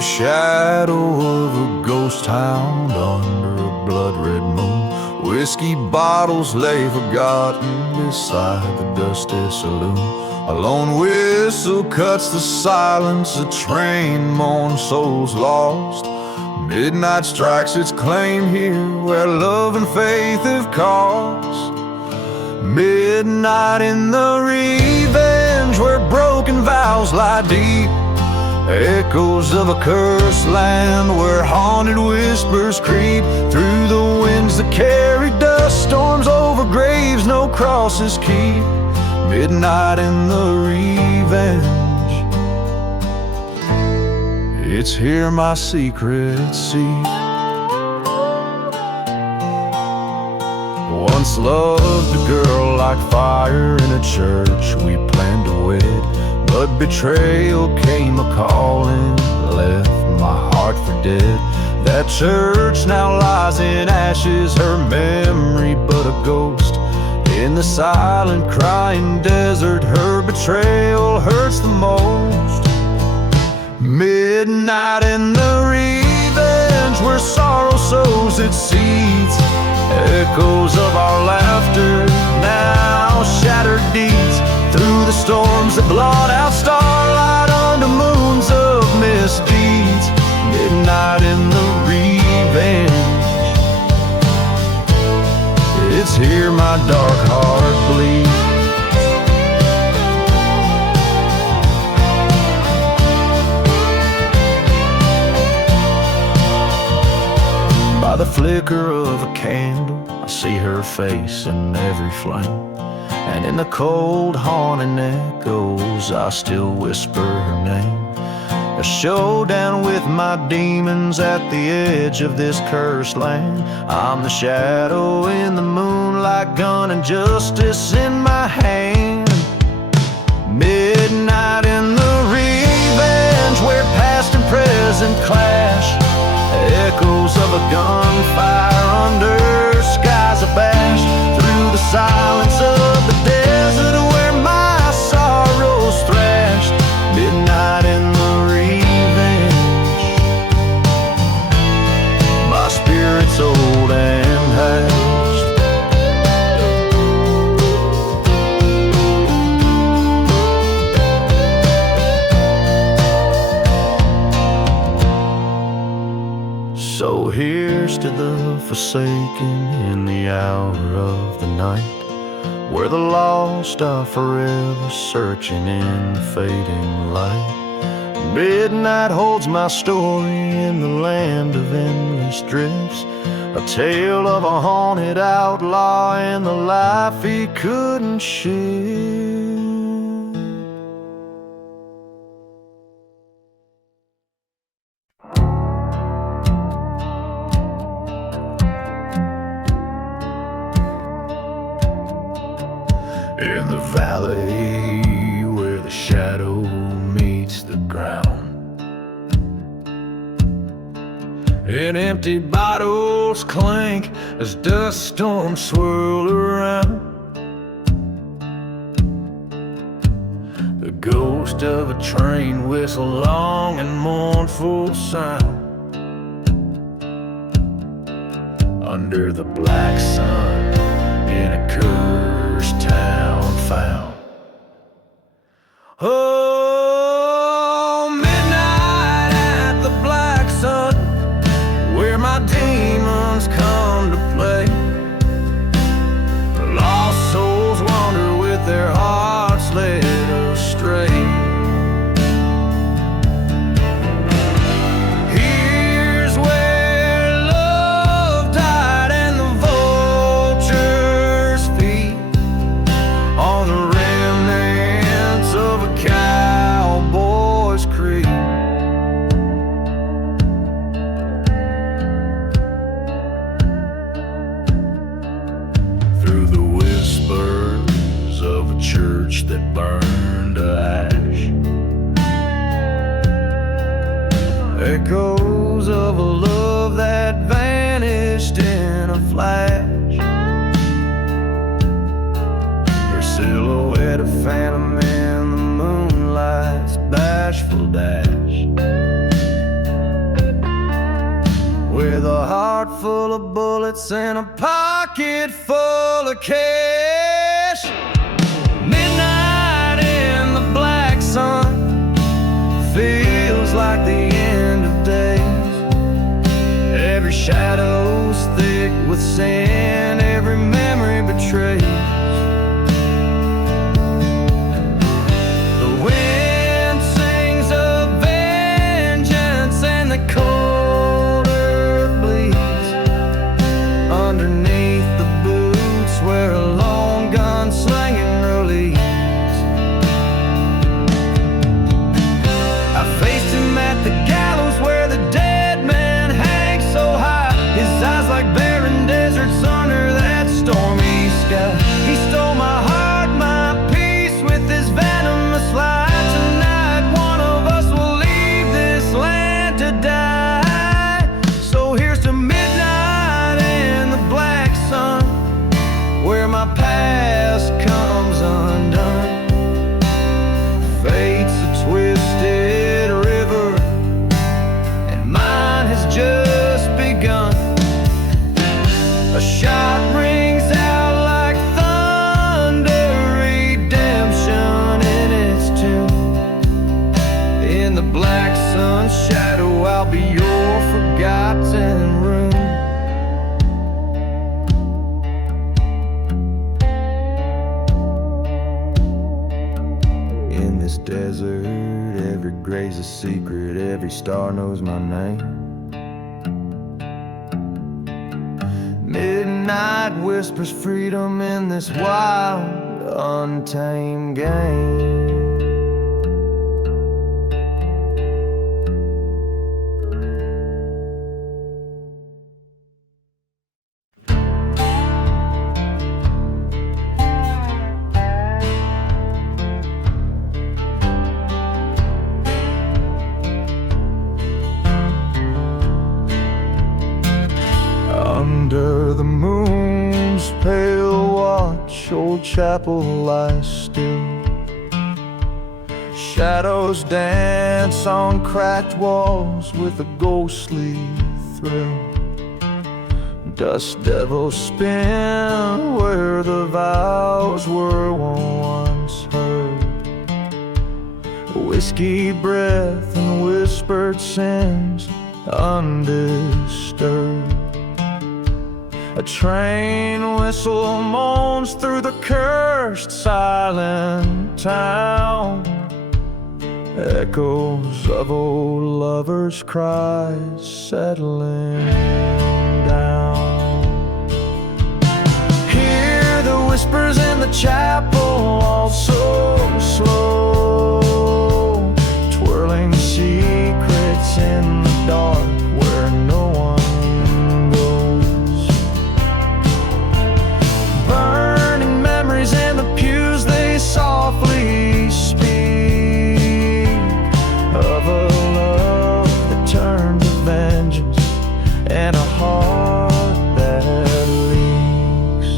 the shadow of a ghost town under a blood-red moon. Whiskey bottles lay forgotten beside the dusty saloon. A lone whistle cuts the silence, a train mourns souls lost. Midnight strikes its claim here where love and faith have caused. Midnight in the revenge where broken vows lie deep. Echoes of a cursed land where haunted whispers creep through the winds that carry dust storms over graves no crosses keep. Midnight in the revenge, it's here my secrets seek. Once loved a girl like fire in a church we planned to wed, but betrayal came a-calling, left my heart for dead. That church now lies in ashes, her memory but a ghost. In the silent crying desert, her betrayal hurts the most. Midnight in the revenge where sorrow sows its seeds. Echoes of our laughter, now shattered deeds. Through the storms that blot out starlight under moons of misdeeds. Midnight in the revenge, it's here my dark heart bleeds. By the flicker of a candle, I see her face in every flame. And in the cold haunting echoes, I still whisper her name. A showdown with my demons at the edge of this cursed land. I'm the shadow in the moonlight, gun and justice in my hand. Midnight in the revenge where past and present clash. Echoes of a gunfire under skies abashed. Through the silence of the desert where my sorrows thrashed. Midnight in the revenge, my spirit's old and hatched. So here's to the forsaken in the hour of the night, where the lost are forever searching in the fading light. Midnight holds my story in the land of endless drifts, a tale of a haunted outlaw and the life he couldn't shift. In the valley where the shadow meets the ground, and empty bottles clink as dust storms swirl around. The ghost of a train whistle, long and mournful sound. Under the black sun in a cursed town found. Oh, midnight at the black sun, where my demons come to play. Lost souls wander with their hearts led astray. Here's where love died and the vultures feed on the remnants of a cowboy's creed. Through the whispers of a church that burned to ash, echoes of a love that vanished in a flash. Your silhouette, a phantom in the moonlight's bashful dash. full of bullets and a pocket full of cash. Midnight in the black sun feels like the end of days. Every shadow's thick with sand, every memory betrays. The wind sings of vengeance and the cold earth bleeds underneath the boots where a long gun slinging relieves. I faced him at the gallows where the dead man hangs so high, his eyes like barren deserts under that stormy sky. He stole my heart, my peace with his venomous light. Tonight one of us will leave this land to die. So here's to midnight and the black sun, where my past comes undone. Fate's a twisted river and mine has just begun. A shot rings out like thunder, redemption in its tune. In the black sun's shadow, I'll be your forgotten room. In this desert, every grave's a secret, every star knows my name. Midnight whispers freedom in this wild, untamed game. Under the moon's pale watch, old chapel lies still. Shadows dance on cracked walls with a ghostly thrill. Dust devils spin where the vows were once heard. Whiskey breath and whispered sins undisturbed. A train whistle moans through the cursed silent town. Echoes of old lovers' cries settling down. Hear the whispers in the chapel, all so slow, twirling secrets in the dark where no one goes. Burning memories in the pews, they softly speak of a love that turned to vengeance and a heart that leaks.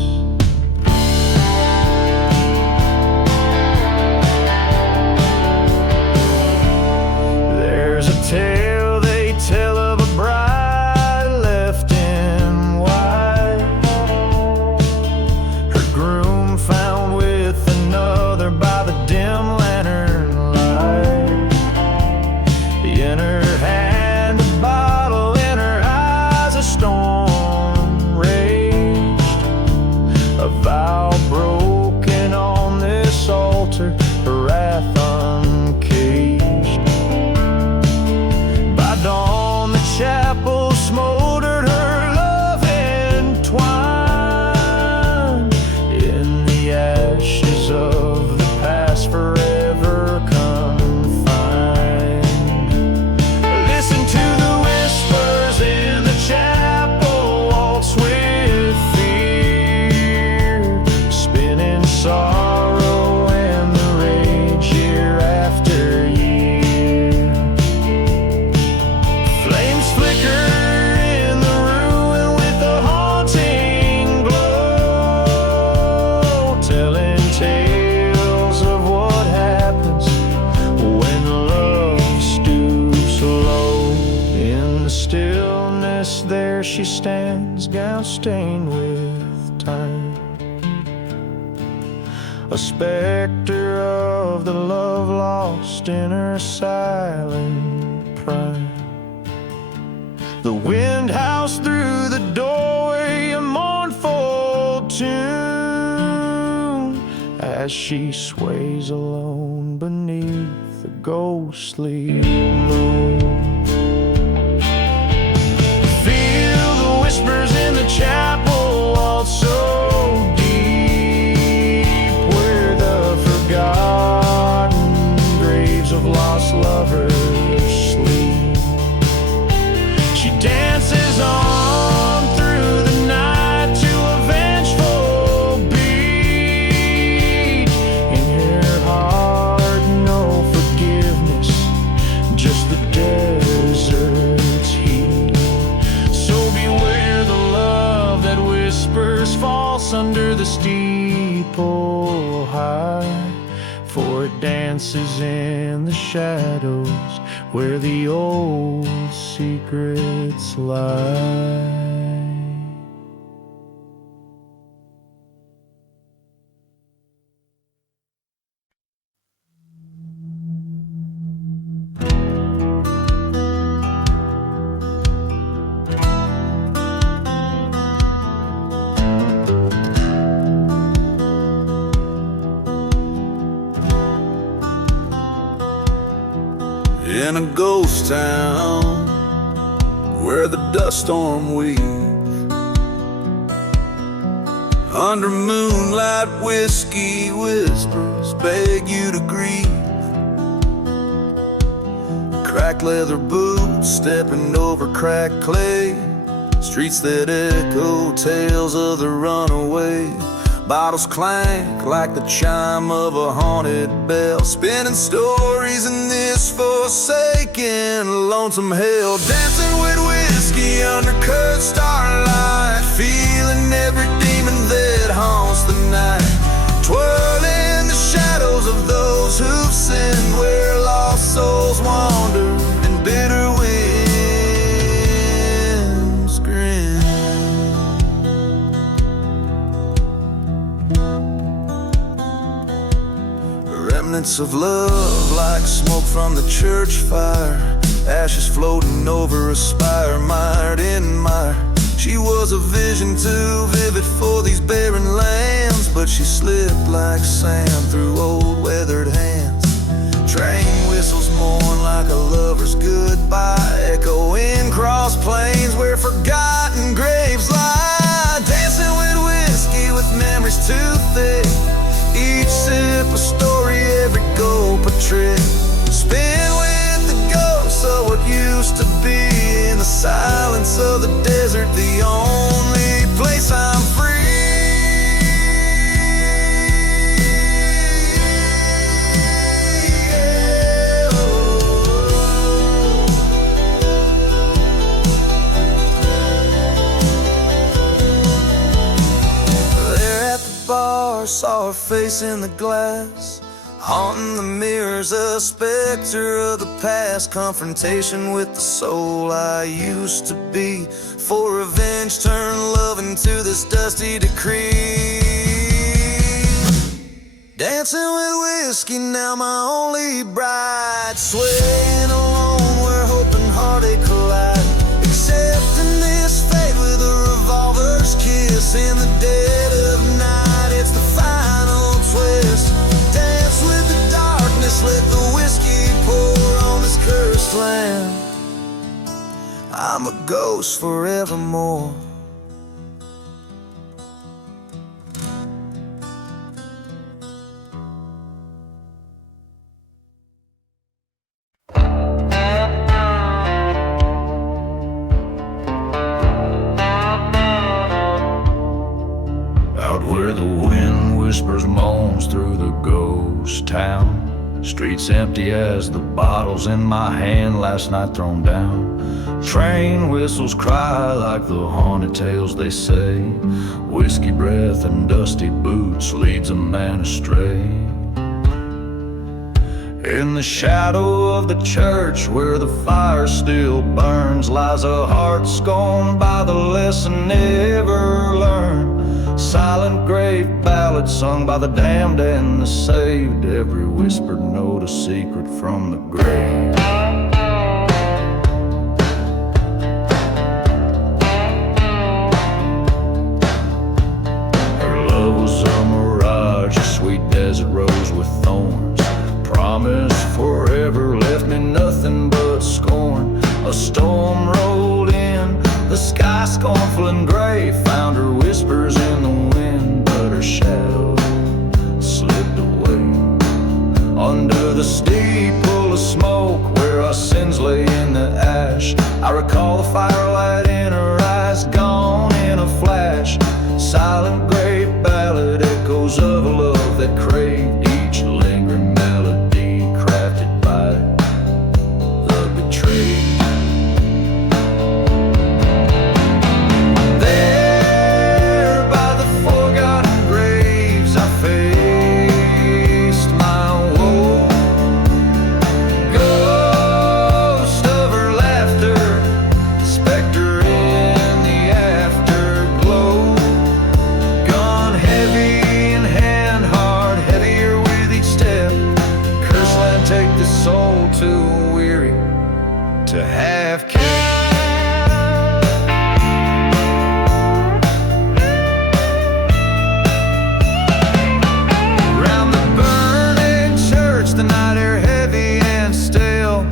his gown stained with time, a specter of the love lost in her silent prime. The wind howls through the doorway, a mournful tune, as she sways alone beneath the ghostly moon. Feel the whispers in the chapel, also deep, where the forgotten graves of lost lovers sleep. She dances on through the night to a vengeful beat. In her heart no forgiveness, just the desert's heat. So beware the love that whispers false under the steeple high, for it dances in the shadows where the old secrets lie. In a ghost town where the dust storm weaves, under moonlight whiskey whispers beg you to grieve. Cracked leather boots stepping over cracked clay, streets that echo tales of the runaway. Bottles clank like the chime of a haunted bell, spinning stories in this forsaken, lonesome hell. Dancing with whiskey under cut starlight, feeling every demon that haunts the night. Twirling the shadows of those who've sinned, where lost souls wander and bitter winds grin. Remnants of love like smoke from the church fire, ashes floating over a spire mired in mire. She was a vision too vivid for these barren lands, but she slipped like sand through old weathered hands. Train whistles mourn like a lover's goodbye, echoing cross plains where forgotten graves lie. Dancing with whiskey with memories too thick, each sip a story, every gulp a trick. Spin with the ghosts of what used to be, in the silence of the desert, the only place I'm free. There at the bar, saw her face in the glass, haunting the mirrors, a specter of the past. Confrontation with the soul I used to be, for revenge turned love into this dusty decree. Dancing with whiskey, now my only bride, swaying alone where hope and heartache collide. Accepting this fate with a revolver's kiss, in the dead of night it's the final twist. Dance with the darkness, let the whiskey pour on this cursed land. I'm a ghost forevermore. Out where the wind whispers moans through the ghost town, streets empty as the bottles in my hand last night thrown down. Train whistles cry like the haunted tales they say, whiskey breath and dusty boots leads a man astray. In the shadow of the church where the fire still burns lies a heart scorned by the lesson never learned. Silent grave ballad sung by the damned and the saved, every whispered note a secret from the grave. Her love was a mirage, a sweet desert rose with thorns. Promise forever left me nothing but scorn. A storm rolled in, the sky scornful and gray, found her whispers in the wind, but her shadow slipped away. Under the steeple of smoke where our sins lay in the ash, I recall the firelight in her eyes, gone in a flash. Silent grave ballad, echoes of a love that craved each lingering melody crafted by the betrayed. There by the forgotten graves I faced my woe. Ghost of her laughter, specter in the afterglow. Gone heavy in hand, hard, heavier with each step. Curseland, take the soul too weary to have kept. Round the burning church, the night air heavy and stale.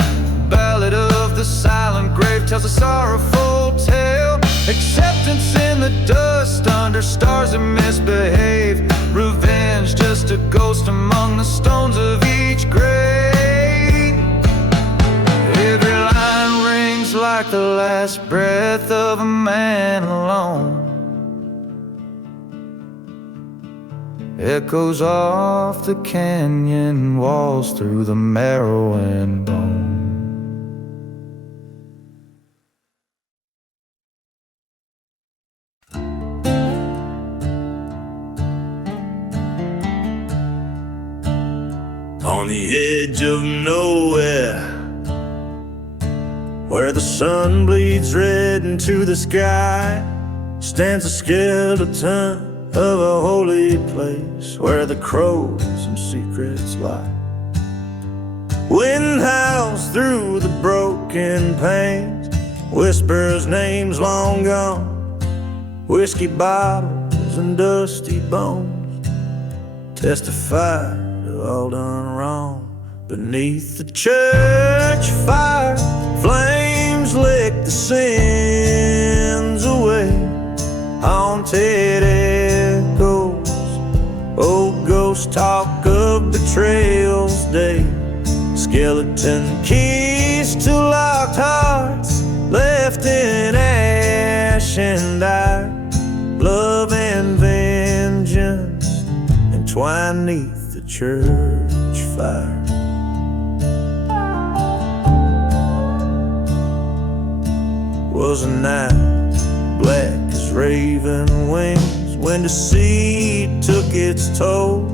Ballad of the silent grave tells a sorrowful tale. Acceptance in the dust under stars that misbehave. Revenge, just a ghost among the stones of each grave. Every line rings like the last breath of a man alone. Echoes off the canyon walls through the marrow and bone. On the edge of nowhere, where the sun bleeds red into the sky, stands a skeleton of a holy place where the crows and secrets lie. Wind howls through the broken panes, whispers names long gone, whiskey bottles and dusty bones testify to all done wrong. Beneath the church fire, flames lick the sins away. Haunted echoes, old ghosts talk of betrayal's day. Skeleton keys to locked hearts, left in ash and ire. Love and vengeance entwined neath the church fire. Was a night black as raven wings when deceit took its toll.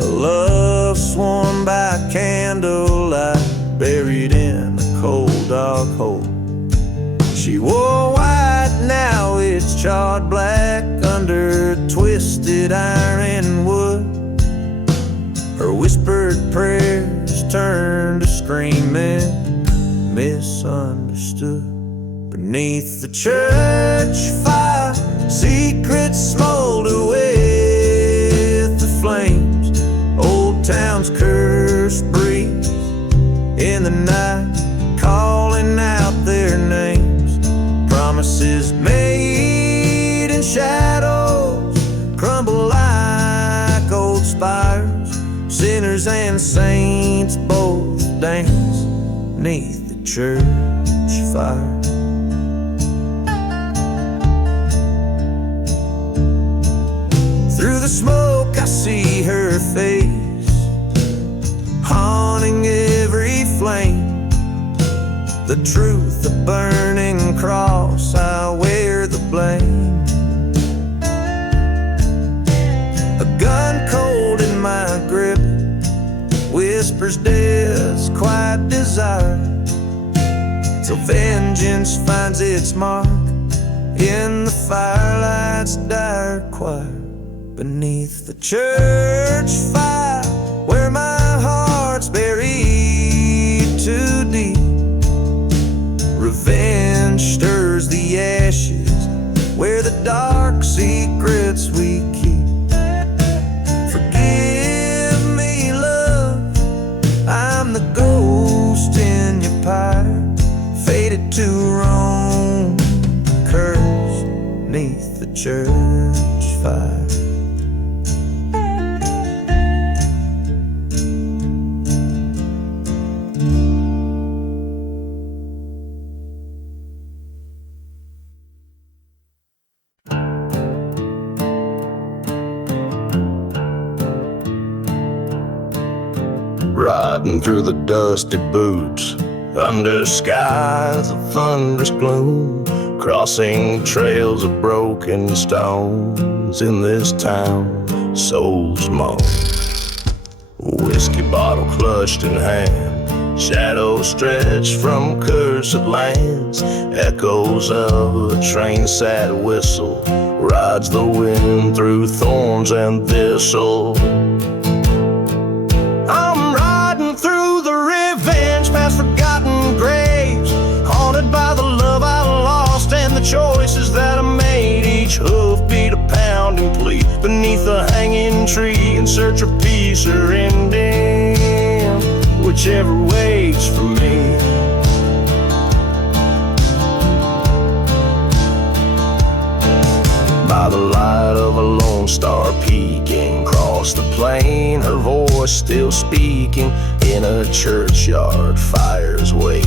A love sworn by candlelight, buried in a cold dark hole. She wore white, now it's charred black under twisted iron wood. Her whispered prayers turned to screaming, misunderstood. Beneath the church fire, secrets smolder with the flames. Old town's curse breathes in the night, calling out their names. Promises made in shadows crumble like old spires. Sinners and saints both dance neath the church fire. Through the smoke I see her face, haunting every flame. The truth, the burning cross, I wear the blame. A gun cold in my grip, whisper whispers death's quiet desire, till vengeance finds its mark in the firelight's dire choir. Beneath the church fire, where my heart's buried too deep, revenge stirs the ashes where the dark secrets we keep. Forgive me, love, I'm the ghost in your pyre, fated to roam, cursed neath the church fire. Riding through the dusty boots, under skies of thunderous gloom, crossing trails of broken stones in this town so small. Whiskey bottle clutched in hand, shadows stretch from cursed lands, echoes of a train-sad whistle rides the wind through thorns and thistle. Through the revenge past forgotten graves, haunted by the love I lost and the choices that I made. Each hoof beat a pounding plea beneath the hanging tree, in search of peace or ending, whichever waits for me. By the light of a lone star peeking across the plain, her voice still speaking in a churchyard fire's wake.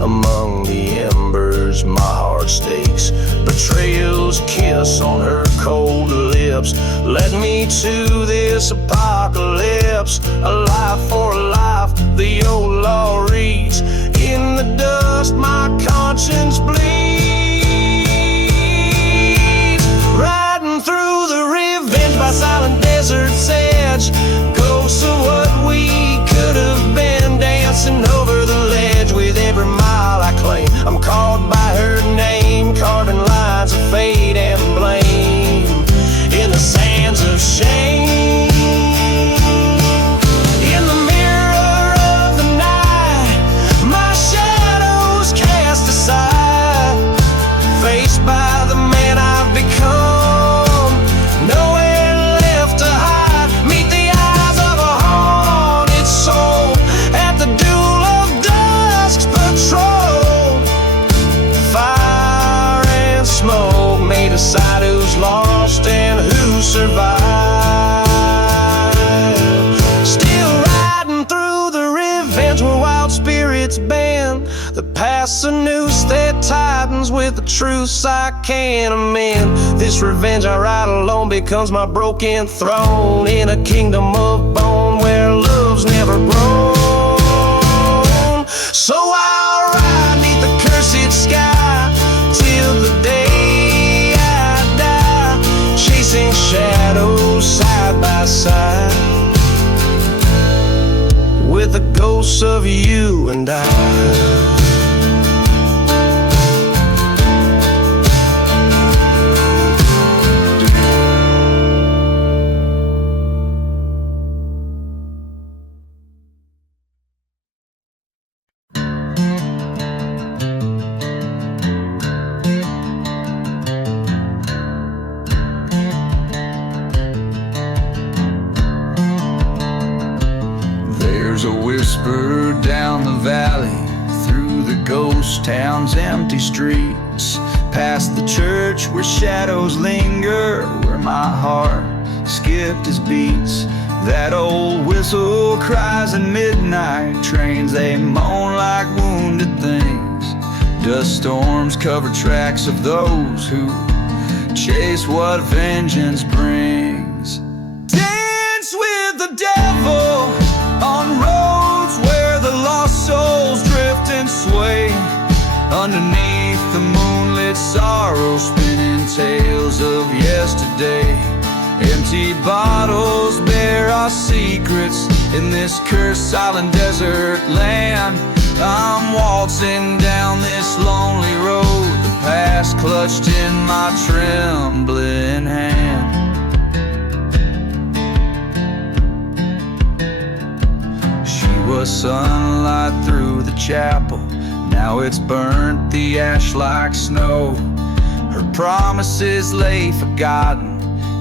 Among the embers my heart stakes, betrayal's kiss on her cold lips led me to this apocalypse. A life for a life, the old law reads. In the dust my conscience bleeds, riding through the revenge by silent desert's edge, ghosts of what we could have been, dancing over the ledge with every mile I claim. I'm called by her name, carving lines of fate and blame in the sands of shame. In the mirror of the night, my shadows cast aside, faced by the man I've become, nowhere left to hide. Meet the eyes of a haunted soul at the duel of dusk's patrol. Fire and smoke may decide who's lost and who survived. Still riding through the revenge where wild spirits bend, the past's a noose that tightens with the truths I can't amend. This revenge I ride alone becomes my broken throne, in a kingdom of bone where love's never grown. So I'll ride neath the cursed sky till the day I die, chasing shadows side by side with the ghosts of you and I. There's a whisper down the valley, through the ghost town's empty streets, past the church where shadows linger, where my heart skipped its beats. That old whistle cries at midnight, trains they moan like wounded things. Dust storms cover tracks of those who chase what vengeance brings. Dance with the devil on roads where the lost souls drift and sway, underneath the moonlit sorrow, spinning tales of yesterday. Empty bottles bear our secrets in this cursed silent desert land. I'm waltzing down this lonely road, the past clutched in my trembling hand. She was sunlight through the chapel, now it's burnt the ash like snow. Her promises lay forgotten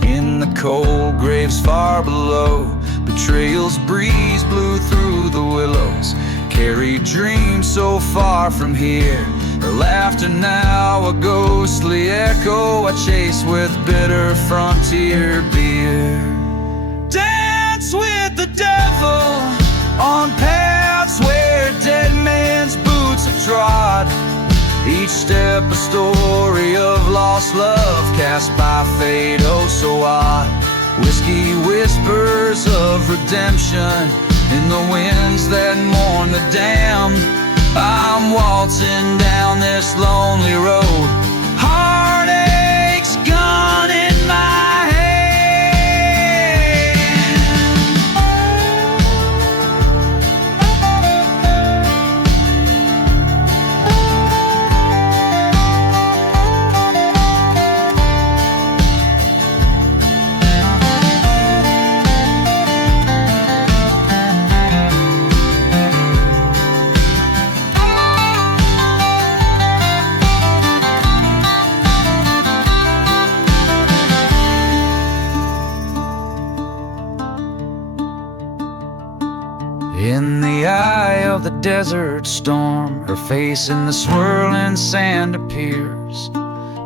in the cold graves far below. Betrayal's breeze blew through the willows, carried dreams so far from here. Her laughter now a ghostly echo I chase with bitter frontier beer. Dance with the devil on paths where dead man's boots have trod. Each step a story of lost love cast by fate, oh so odd. Whiskey whispers of redemption in the winds that mourn the damned. I'm waltzing down this lonely road, heartache's gone in my hand. In the eye of the desert storm, her face in the swirling sand appears.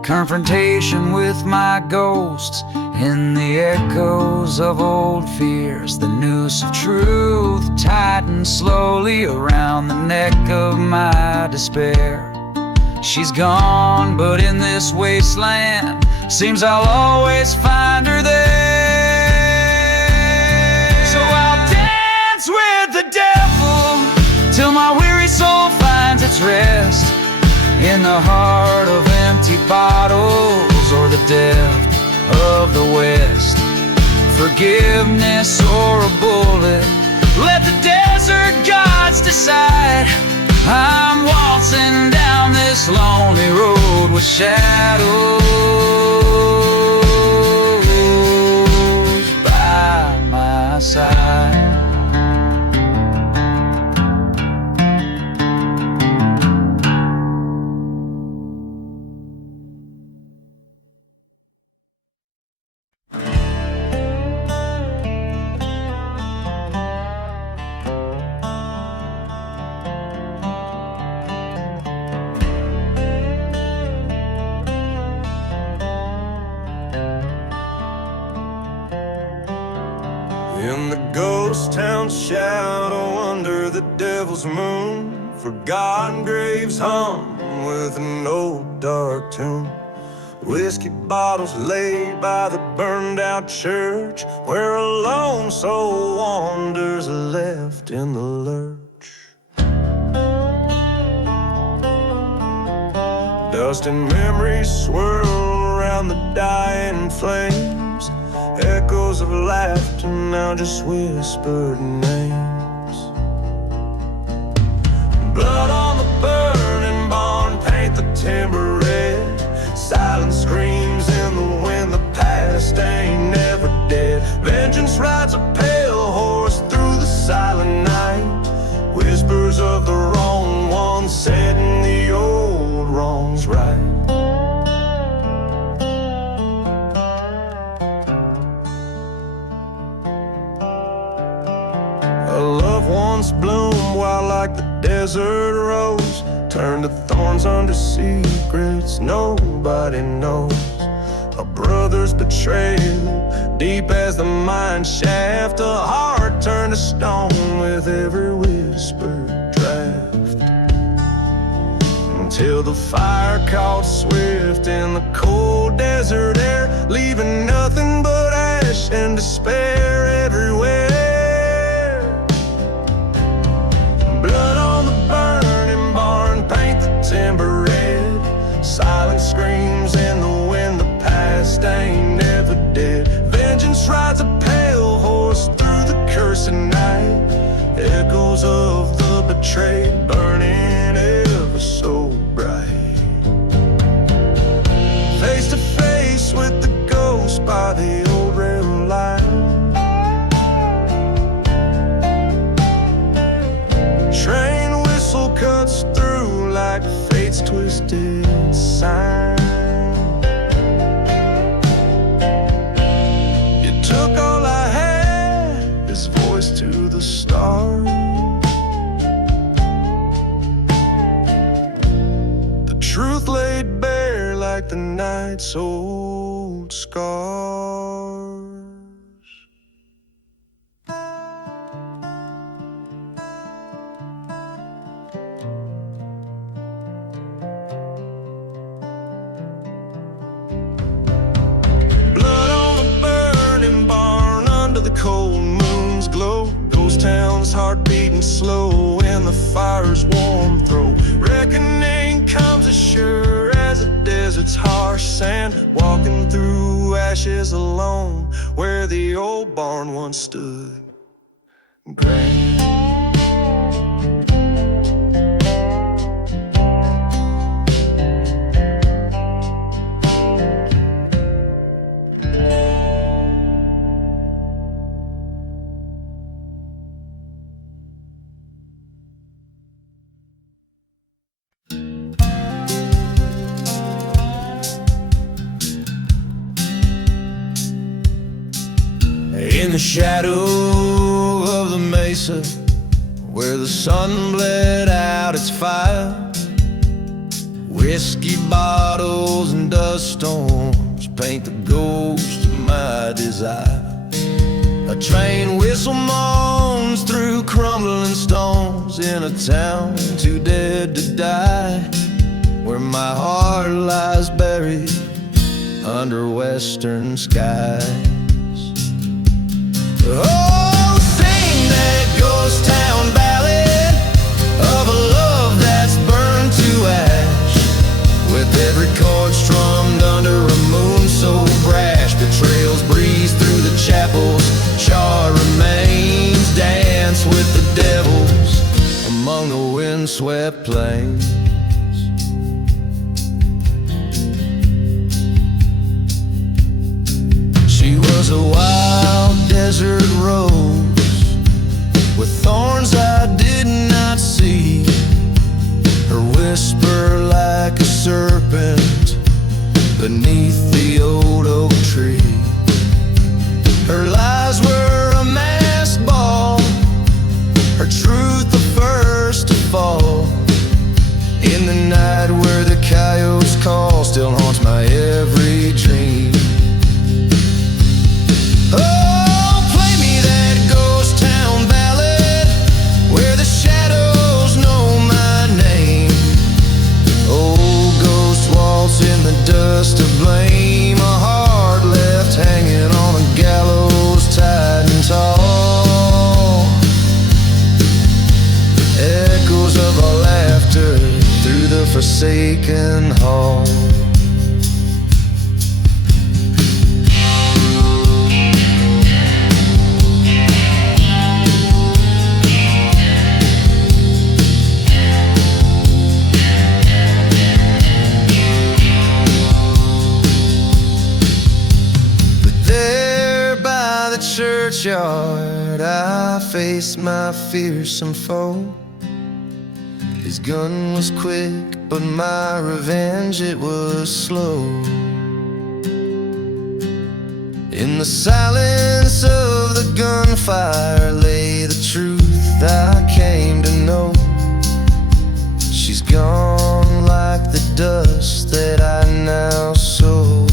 Confrontation with my ghosts in the echoes of old fears. The noose of truth tightens slowly around the neck of my despair. She's gone, but in this wasteland, seems I'll always find her there. So I'll dance with the devil till my weary soul finds its rest in the heart of empty bottles or the depth of the West. Forgiveness or a bullet, let the desert gods decide. I'm waltzing down this lonely road with shadows by my side. In the ghost town shadow under the devil's moon, forgotten graves hum with an old dark tune. Whiskey bottles laid by the burned out church, where a lone soul wanders left in the lurch. Dust and memories swirl around the dying flames, echoes of laughter now just whispered names. Blood on the burning barn, paint the timber red. Silent screams in the wind, the past ain't never dead. Vengeance rides a pale horse through the silent night. Whispers of the wrong ones setting the old wrongs right. A loved one's bloom wild like the desert rose, turned to thorns under secrets nobody knows. A brother's betrayal, deep as the mine shaft. A heart turned to stone with every whispered draft. Until the fire caught swift in the cold desert air, leaving nothing but ash and despair everywhere. Blood on the burning barn, paint the timber red. Silent screams in the wind, the past ain't never dead. Vengeance its old scars. Blood on the burning barn under the cold moon's glow. Ghost town's heart beating slow in the fire's warm throat. Reckoning comes as sure as the desert's harsh sand. Walking through ashes alone where the old barn once stood grand. In the shadow of the mesa, where the sun bled out its fire, whiskey bottles and dust storms paint the ghost of my desire. A train whistle moans through crumbling stones in a town too dead to die, where my heart lies buried under western skies. Oh, sing that ghost town ballad of a love that's burned to ash, with every chord strummed under a moon so brash. Betrayals breeze through the chapels, charred remains dance with the devils among the windswept plains. She was a wild desert rose with thorns I did not see, her whisper like a serpent beneath the old oak tree. Her lies were a masked ball, her truth the first to fall. In the night where the coyotes call still haunts my every dream. Oh, play me that ghost town ballad where the shadows know my name. Old ghost waltz in the dust of blame, a heart left hanging on a gallows tight and tall. Echoes of our laughter through the forsaken hall. Churchyard, I faced my fearsome foe. His gun was quick, but my revenge, it was slow. In the silence of the gunfire lay the truth I came to know. She's gone like the dust that I now sow.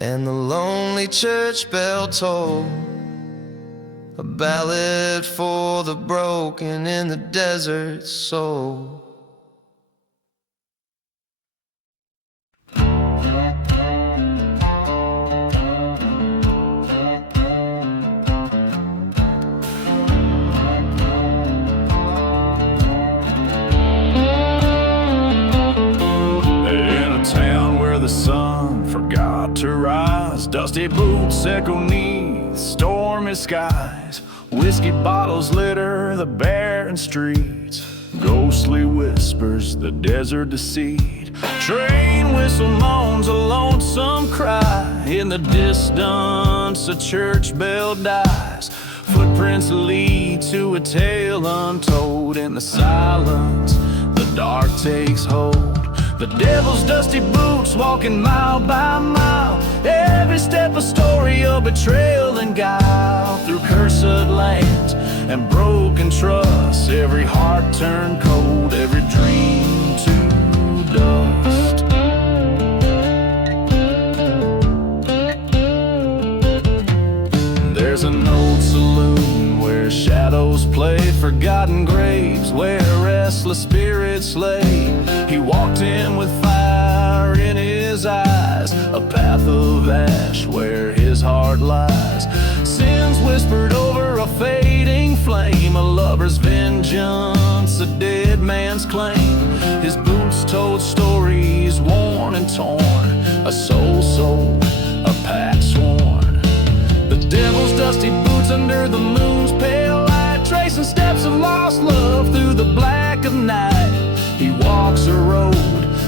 And the lonely church bell toll, a ballad for the broken in the desert soul. The sun forgot to rise, dusty boots echo neath stormy skies. Whiskey bottles litter the barren streets. Ghostly whispers the desert deceit. Train whistle moans a lonesome cry. In the distance a church bell dies. Footprints lead to a tale untold. In the silence the dark takes hold. The devil's dusty boots walking mile by mile. Every step a story of betrayal and guile. Through cursed lands and broken trust, every heart turned cold, every dream to dust. There's an old saloon where shadows play, forgotten graves where restless spirits lay. He walked in with fire in his eyes, a path of ash where his heart lies. Sins whispered over a fading flame, a lover's vengeance, a dead man's claim. His boots told stories worn and torn, a soul sold, a pact sworn. The devil's dusty boots under the moon's pale light, tracing steps of lost love through the black of night. He walks a road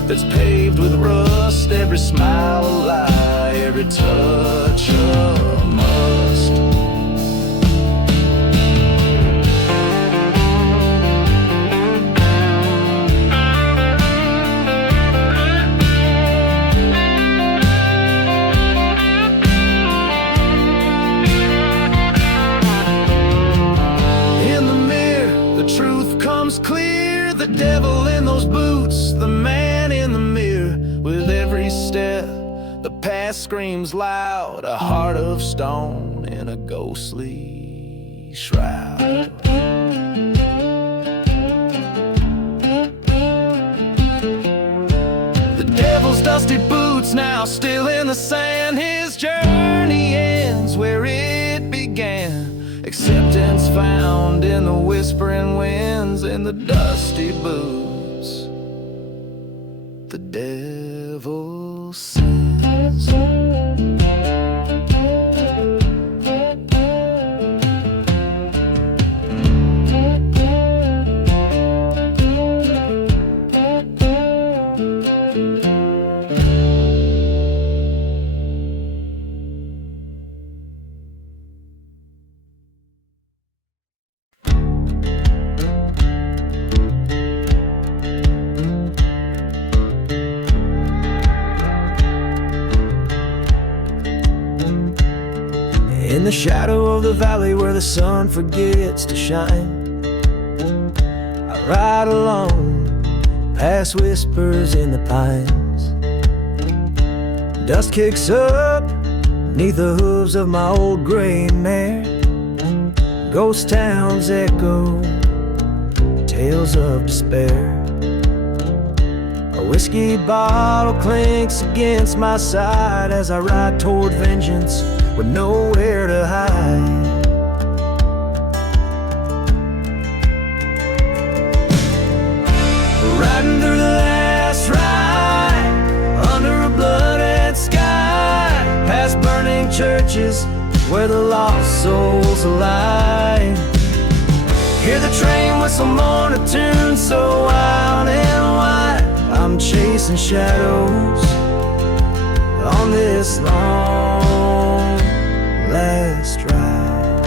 that's paved with rust, every smile a lie, every touch a must. In the mirror, the truth comes clear. The devil in those boots, the man in the mirror. With every step, the past screams loud, a heart of stone in a ghostly shroud. The devil's dusty boots now still in the sand. His journey ends where it began. Acceptance found in the whispering winds, in the dusty boots the devil sends. In the shadow of the valley where the sun forgets to shine, I ride along past whispers in the pines. Dust kicks up beneath the hooves of my old gray mare. Ghost towns echo tales of despair. A whiskey bottle clinks against my side as I ride toward vengeance with nowhere to hide. Riding through the last ride under a blooded sky, past burning churches where the lost souls lie. Hear the train whistle mourn a tune so wild and wide. I'm chasing shadows on this long last ride.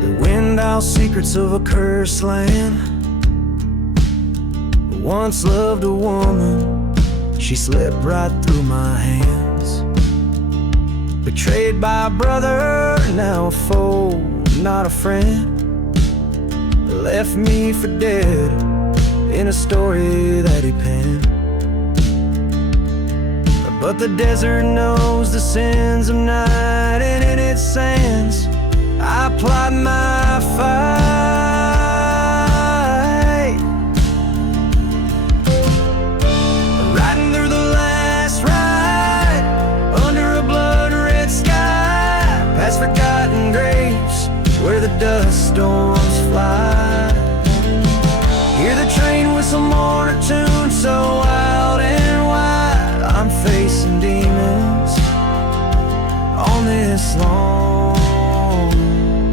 The wind out secrets of a cursed land. Once loved a woman, she slipped right through my hands. Betrayed by a brother, now a foe, not a friend. Left me for dead in a story that he penned. But the desert knows the sins of night, and in its sands I plied my fight. Riding through the last ride under a blood-red sky, past forgotten graves where the dust storms fly. Hear the train whistle mourn a tune so wild and wide. I'm facing demons this long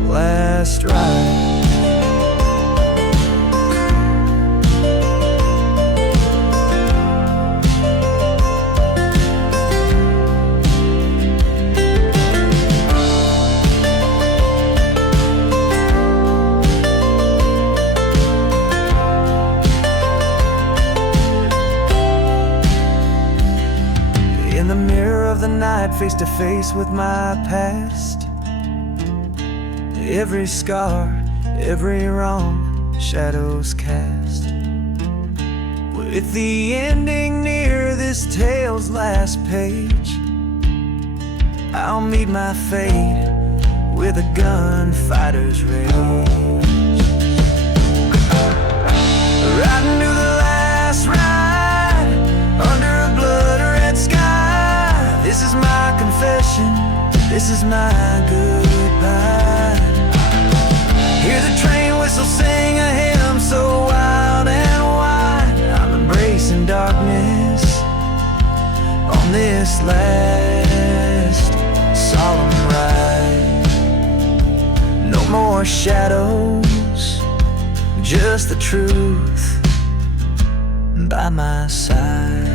last ride. In the mirror of the night, face to face with my past, every scar, every wrong, shadows cast. With the ending near this tale's last page, I'll meet my fate with a gunfighter's rage. Riding to the last ride under a blood-red sky. This is my confession, this is my goodbye. Hear the train whistle sing a hymn so wild and wide. I'm embracing darkness on this last solemn ride. No more shadows, just the truth by my side.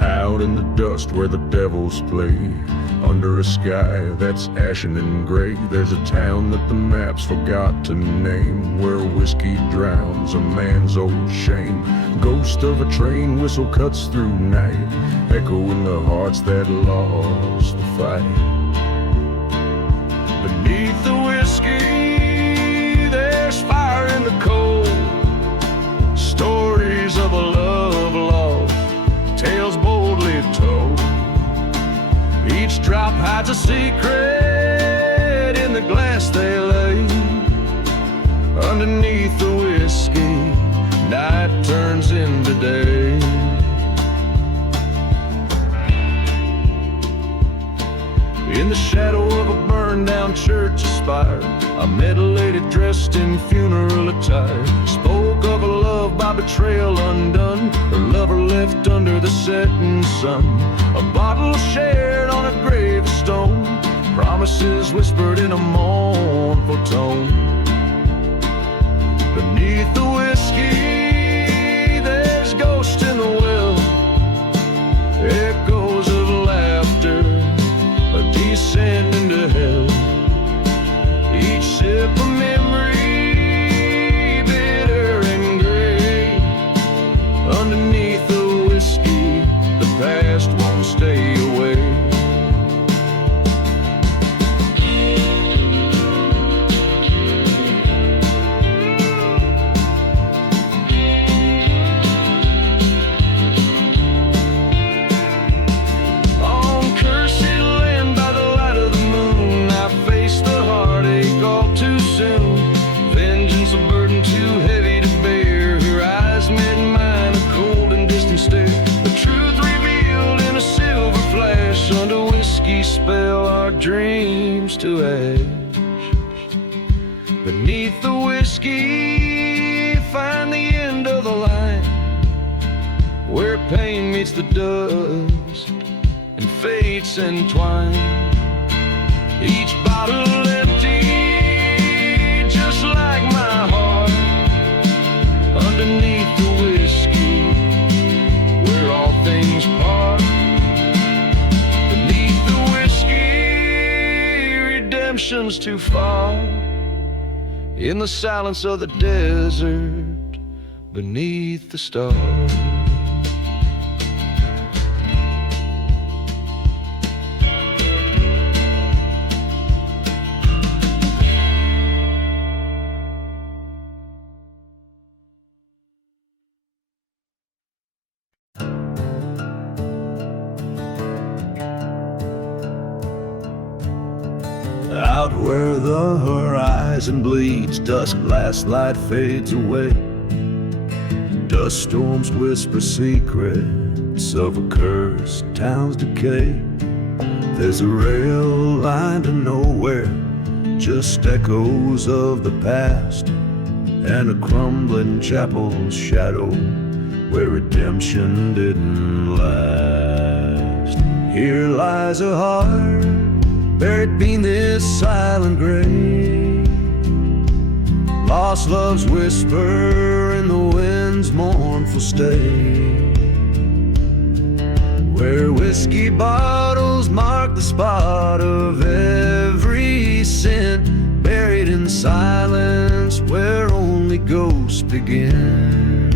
Out in the dust where the devils play, under a sky that's ashen and gray, there's a town that the maps forgot to name, where whiskey drowns a man's old shame. Ghost of a train whistle cuts through night, echoing the hearts that lost the fight. Beneath the whiskey there's fire in the cold, stories of a love lost, tales boldly told. Each drop hides a secret in the glass they lay. Underneath the whiskey, night turns into day. In the shadow of a burned down church spire, a met a lady dressed in funeral attire. Spoke of a love by betrayal undone, her lover left under the setting sun. A bottle shared on a gravestone, promises whispered in a mournful tone. Beneath the whiskey there's ghosts in the well, echoes of laughter descending to hell. Each sip of memory, bitter and gray. Underneath the whiskey, the past won't stay away. Spell our dreams to ash. Beneath the whiskey, find the end of the line, where pain meets the dust and fates entwine. Each bottle empty, just like my heart. Underneath the whiskey, where all things part. Redemption's too far. In the silence of the desert, beneath the stars. out where the horizon bleeds, dusk last light fades away. Dust storms whisper secrets of a cursed town's decay. There's a rail line to nowhere, just echoes of the past, and a crumbling chapel's shadow where redemption didn't last. Here lies a heart buried beneath this silent grave. Lost love's whisper in the wind's mournful stay, where whiskey bottles mark the spot of every sin, buried in silence where only ghosts begin.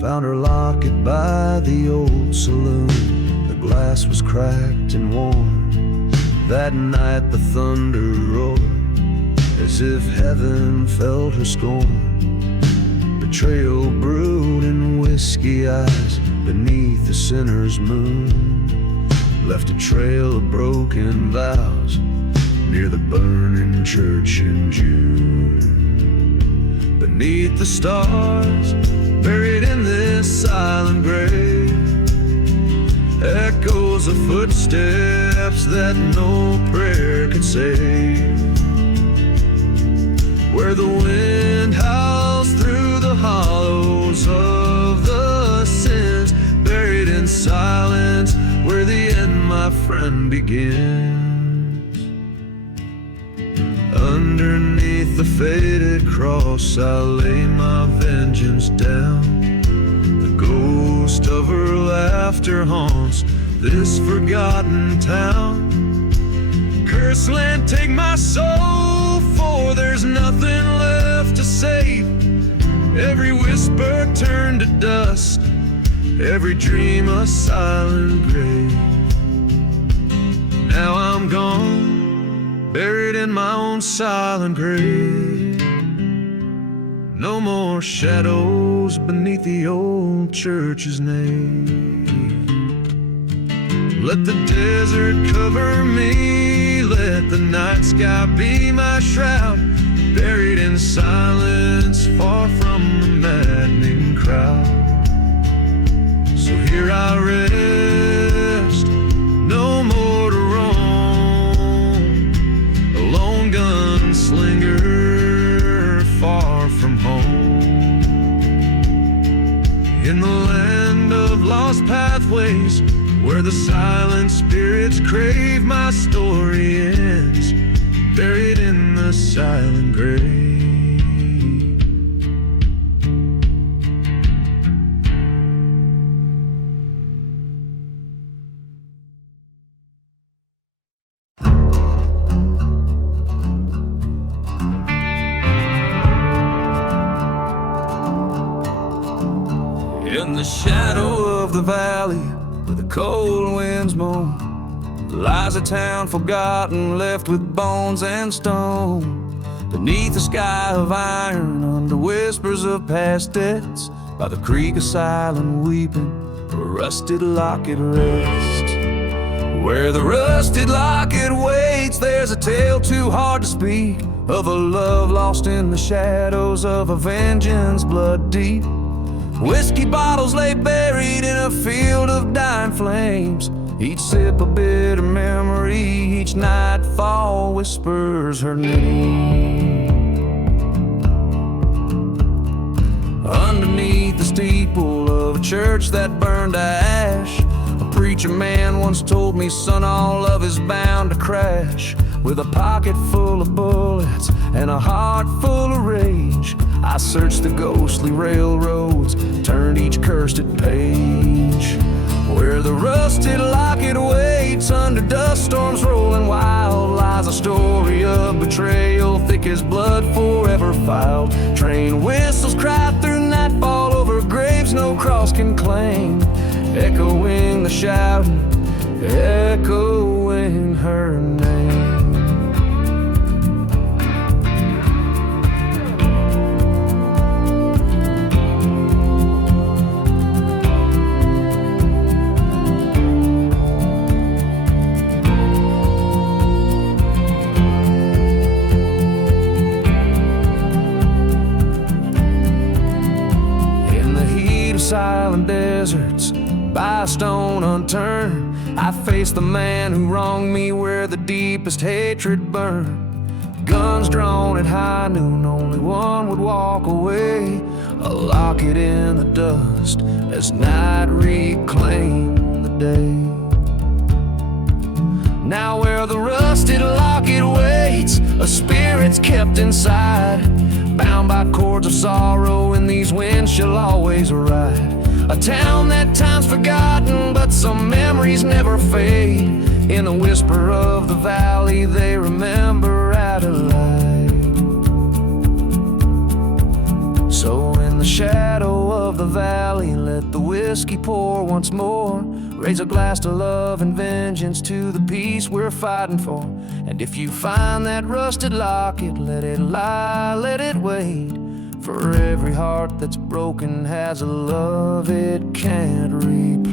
Found her locket by the old saloon. The glass was cracked and worn. That night the thunder roared, as if heaven felt her scorn. Betrayal brewed in whiskey eyes beneath the sinner's moon, left a trail of broken vows near the burning church in June. Beneath the stars, buried in this silent grave, echoes of footsteps that no prayer could save, where the wind howls through the hollows of the sins, buried in silence where the end, my friend, begins. Underneath the faded cross I lay my vengeance down. The ghost of her laughter haunts this forgotten town. Cursed land, take my soul, for there's nothing left to save. Every whisper turned to dust, every dream a silent grave. Now I'm gone, buried in my own silent grave. No more shadows beneath the old church's nave. Let the desert cover me, let the night sky be my shroud, buried in silence far from the maddening crowd. So here I rest, no more to roam, a lone gunslinger far from home. In the land of lost pathways, where the silent spirits crave, my story ends, buried in the silent grave. In the shadow of the valley where the cold winds moan, lies a town forgotten, left with bones and stone. Beneath a sky of iron, under whispers of past debts, by the creek of silent weeping, a rusted locket rests. Where the rusted locket waits, there's a tale too hard to speak, of a love lost in the shadows of a vengeance blood deep. Whiskey bottles lay buried in a field of dying flames, each sip a bitter memory, each nightfall whispers her name. Underneath the steeple of a church that burned to ash, a preacher man once told me, son, all love is bound to crash. With a pocket full of bullets and a heart full of rage, I searched the ghostly railroads, turned each cursed page. Where the rusted locket waits under dust storms rolling wild, lies a story of betrayal, thick as blood forever filed. Train whistles cry through nightfall over graves no cross can claim, echoing the shouting, echoing her name. silent deserts, by a stone unturned, I faced the man who wronged me where the deepest hatred burned. Guns drawn at high noon, only one would walk away. A locket in the dust as night reclaimed the day. Now where the rusted locket waits, a spirit's kept inside, bound by cords of sorrow, and these winds shall always ride. A town that time's forgotten, but some memories never fade. In the whisper of the valley, they remember Adelaide. So in the shadow of the valley, let the whiskey pour once more. Raise a glass to love and vengeance, to the peace we're fighting for. And if you find that rusted locket, let it lie, let it wait. For every heart that's broken has a love it can't replace.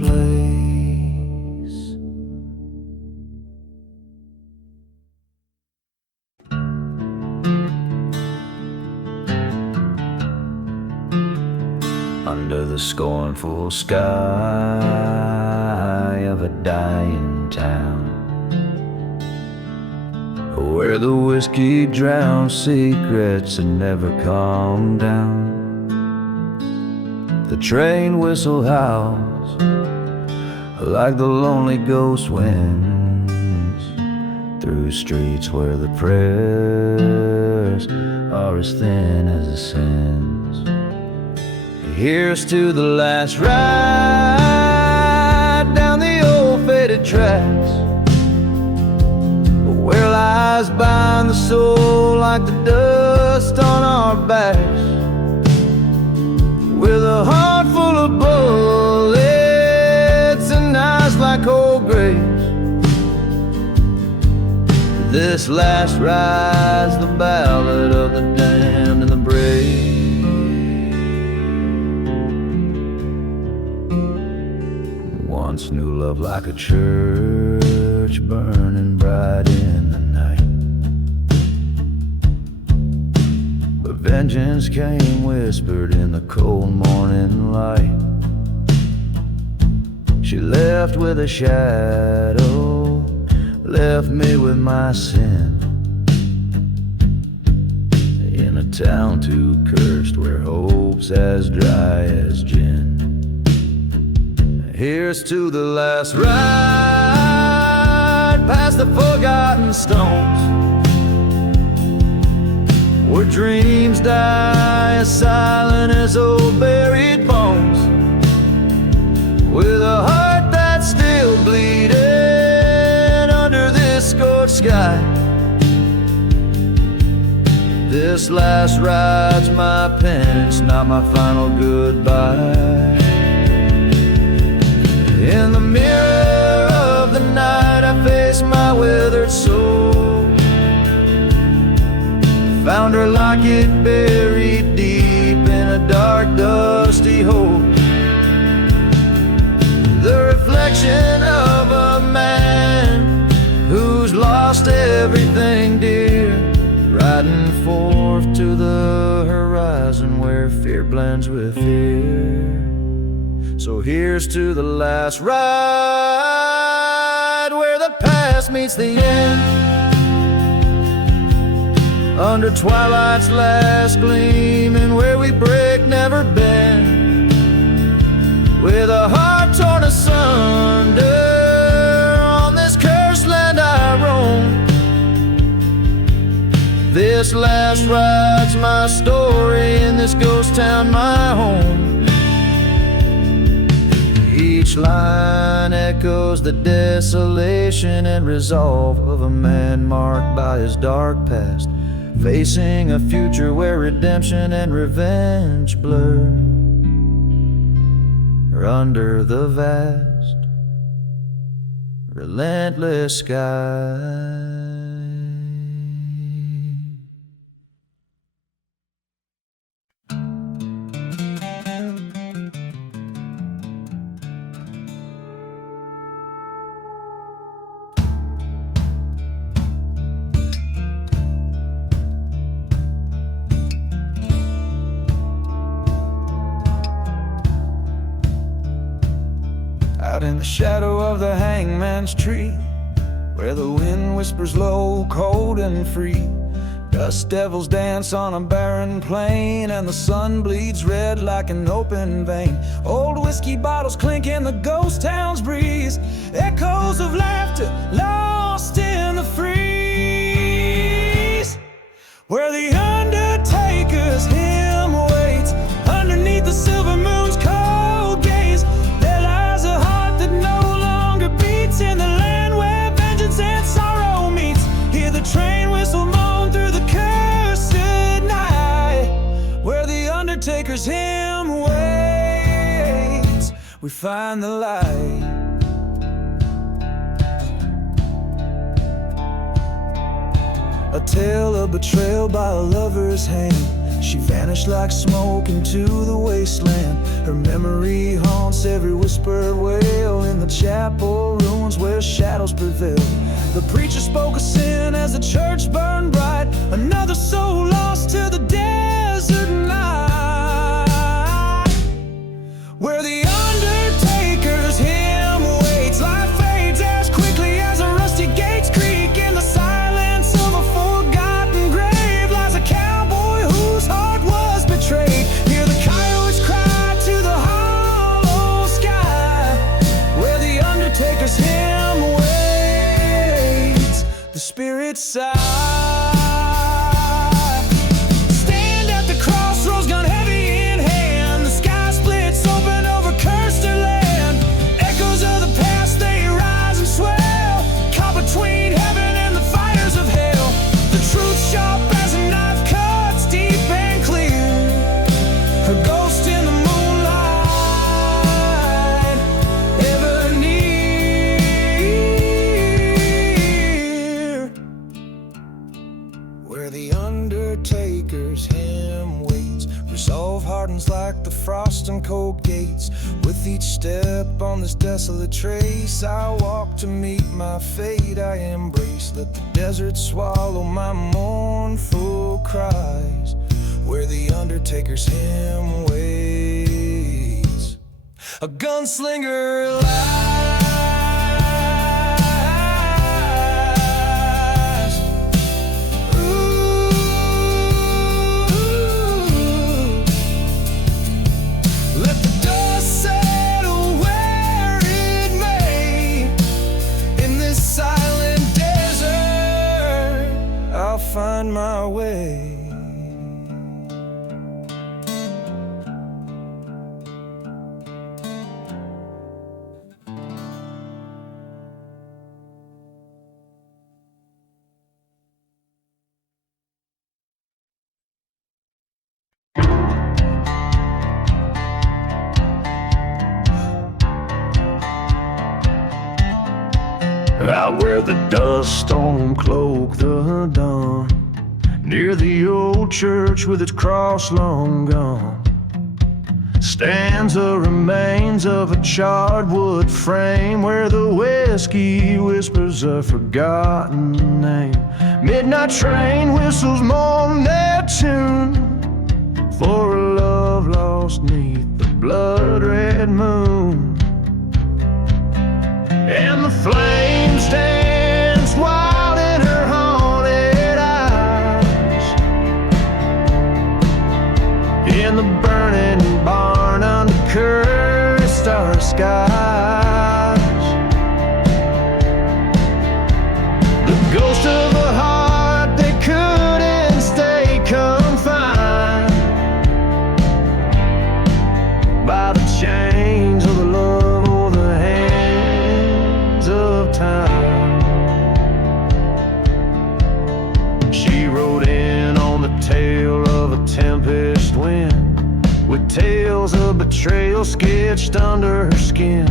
Under the scornful sky of a dying town, where the whiskey drowns secrets and never calm down, the train whistle howls like the lonely ghost winds through streets where the prayers are as thin as the sins. Here's to the last ride down the old faded tracks, where lies bind the soul like the dust on our backs, with a heart full of bullets and eyes like old graves. This last ride's the ballad of the damned and the brave. Once knew love like a church burning bright in the night, but vengeance came whispered in the cold morning light. She left with a shadow, left me with my sin, in a town too cursed where hope's as dry as gin. Here's to the last ride past the forgotten stones, where dreams die as silent as old buried bones, with a heart that's still bleeding under this scorched sky. This last ride's my penance, not my final goodbye. In the mirror of the night, I face my withered soul. Found her locket buried deep in a dark, dusty hole. The reflection of a man who's lost everything dear, riding forth to the horizon where fear blends with fear. So here's to the last ride, where the past meets the end, under twilight's last gleam, and where we break, never bend, with a heart torn asunder on this cursed land I roam. This last ride's my story, in this ghost town my home. Each line echoes the desolation and resolve of a man marked by his dark past, facing a future where redemption and revenge blur under the vast, relentless sky. shadow of the hangman's tree, where the wind whispers low, cold and free. Dust devils dance on a barren plain, and the sun bleeds red like an open vein. Old whiskey bottles clink in the ghost town's breeze, echoes of laughter lost in the freeze, where the undertaker's hymn waits underneath the silver moon's cold gaze. There lies a heart that no longer beats in the land where vengeance and sorrow meets. Hear the train whistle moan through the cursed night, where the undertaker's hymn waits. We find the light. A tale of betrayal by a lover's hand. She vanished like smoke into the wasteland. Her memory haunts every whispered wail in the chapel ruins where shadows prevail. The preacher spoke a sin as the church burned bright. Another soul lost to the desert night, where the undertaker's hymn waits. Life fades as quickly as a rusty gates creak. In the silence of a forgotten grave lies a cowboy whose heart was betrayed. Hear the coyotes cry to the hollow sky, where the undertaker's hymn waits. The spirit sigh. Stand at the crossroads, gun heavy in hand. The sky splits open over cursed land. Echoes of the past, they rise and swell, caught between heaven and the fires of hell. The truth sharp as a knife cuts deep and clear. Her ghost in the moonlight, ever near, where the undertaker's hymn waits. Resolve hardens like the frost and cold gates. With each step on this desolate trace, I walk to meet my fate I embrace. Let the desert swallow my mournful cries, where the undertaker's hymn waits. A gunslinger lies. Ooh. Let the dust settle where it may. In this silent desert, I'll find my way. Out where the dust storm cloaked the dawn, near the old church with its cross long gone, stands the remains of a charred wood frame, where the whiskey whispers a forgotten name. Midnight train whistles mournful tune for a love lost neath the blood-red moon. And the flame stands wild in her haunted eyes, in the burning barn under cursed star skies. The ghost of a heart that couldn't stay confined by the chains of the love or the hands of time. She rode in on the tail of a tempest wind, with tales of betrayal sketched under her skin.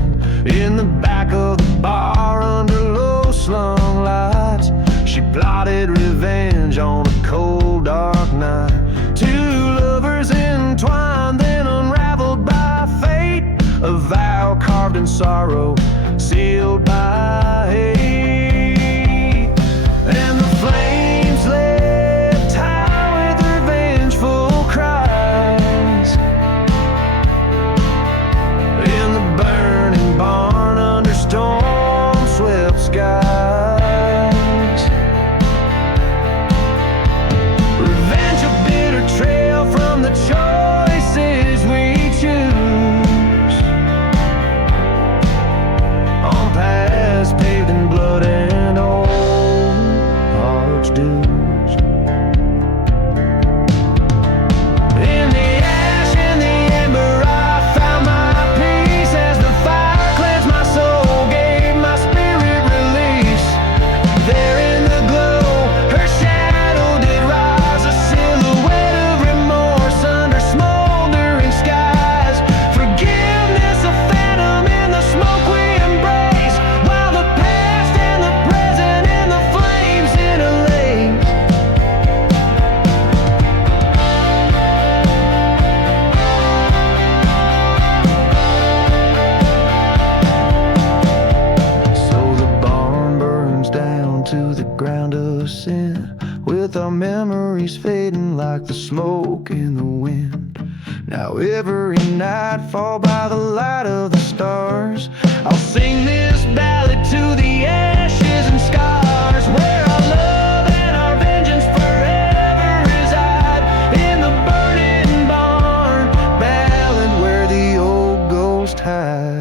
In the back of the bar under low slung lights, she plotted revenge on a cold dark night. Two lovers entwined, then unraveled by fate, a vow carved in sorrow, sealed by hate. And the flames left high with revengeful cries, in the burning barn under drowned us in, with our memories fading like the smoke in the wind. Now every nightfall by the light of the stars, I'll sing this ballad to the ashes and scars, where our love and our vengeance forever reside, in the burning barn, ballad where the old ghost hide.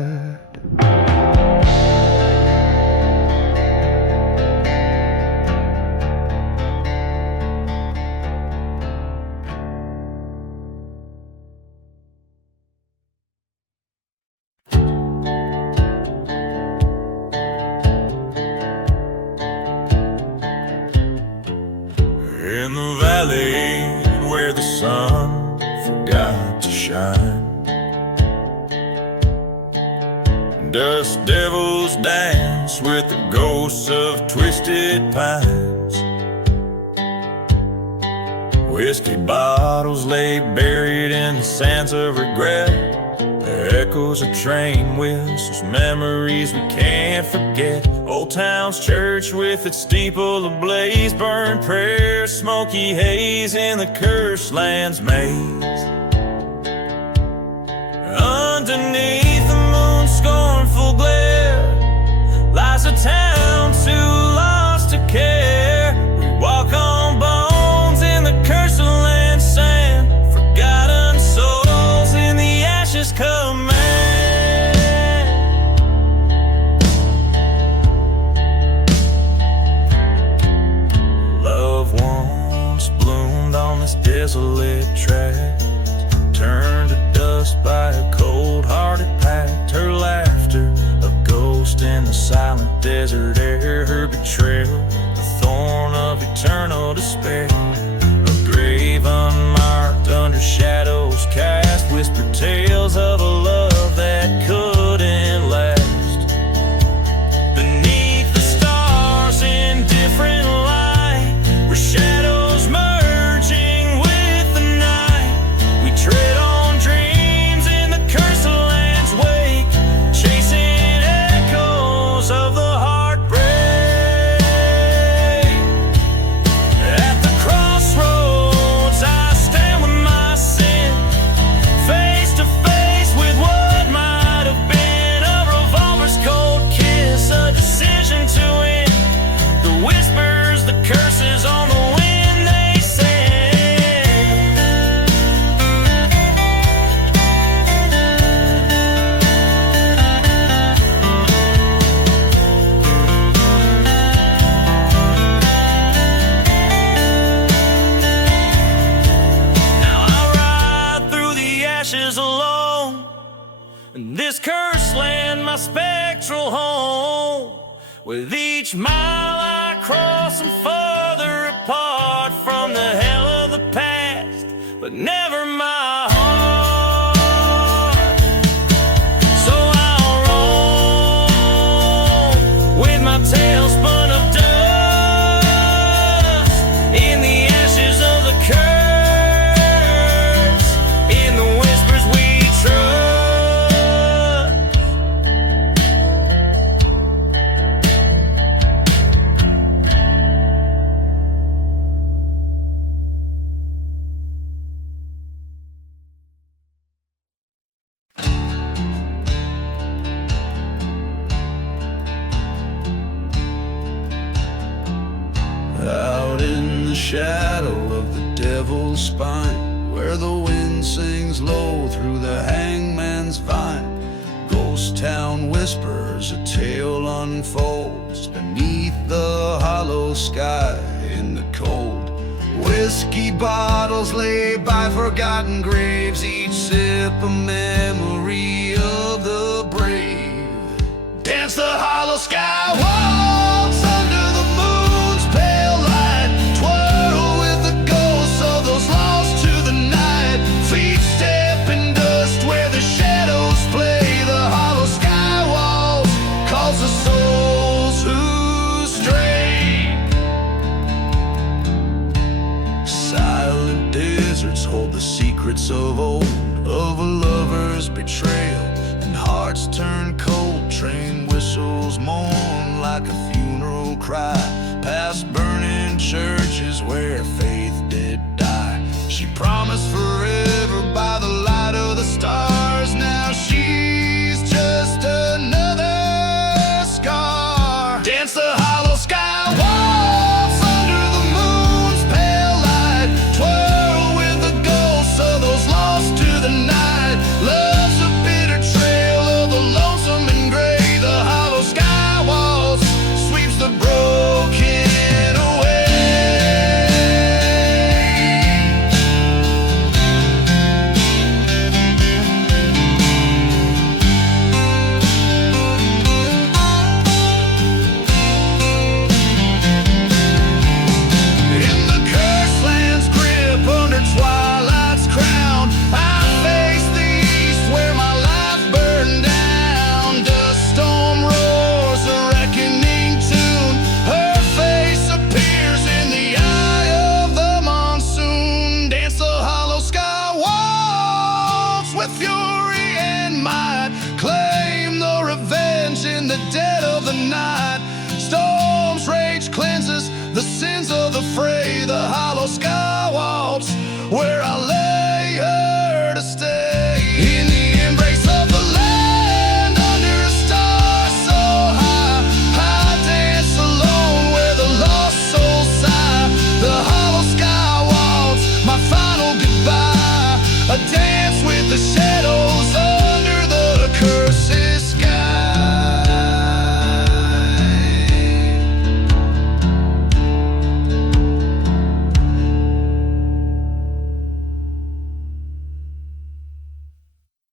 In the valley where the sun forgot to shine, dust devils dance with the ghosts of twisted pines. Whiskey bottles lay buried in the sands of regret, the echoes of train whistles, memories we can't forget. Old town's church with its steeple ablaze, burned prayers, smoky haze in the cursed land's maze. Underneath the moon's scornful glare lies a town too lost to care. We walk on bones in the cursed land's sand, forgotten souls in the ashes command. Love once bloomed on this desolate tract, turned to dust by a cold-hearted pact. Her laughter, a ghost in the silent desert air. Her betrayal, the thorn of eternal despair. A grave unmarked under shadows cast, whispered tales of a love that couldn't last. Beneath the stars in different light, where shadows merging with the night, we tread on dreams in the cursed land's wake, chasing echoes of the heartbreak. At the crossroads I stand with my sin, face to face with what might have been a revolver's cold kiss, a decision to end. The whispers, the curses on the wind they send. Now I ride through the ashes alone, and this cursed land my spectral home. With each mile I cross, I'm further apart from the hell of the past, but never my heart. So I'll roam with my tail spun of dust, in the ashes of the curse, in the whispers we trust. Out in the shadow of the devil's spine, where the wind sings low through the hangman's vine, ghost town whispers, a tale unfolds beneath the hollow sky in the cold. Whiskey bottles lay by forgotten graves, each sip a memory of the brave. Dance the hollow sky walks under the moon's pale light, twirl with the ghosts of those lost to the night. Feet step in dust where the shadows play, the hollow sky walls calls the souls who stray. Silent deserts hold the secrets of old, of a lover's betrayal, and hearts turn cold, train whistles mourn like a funeral cry, past burning churches where faith did die. She promised forever by the light of the stars.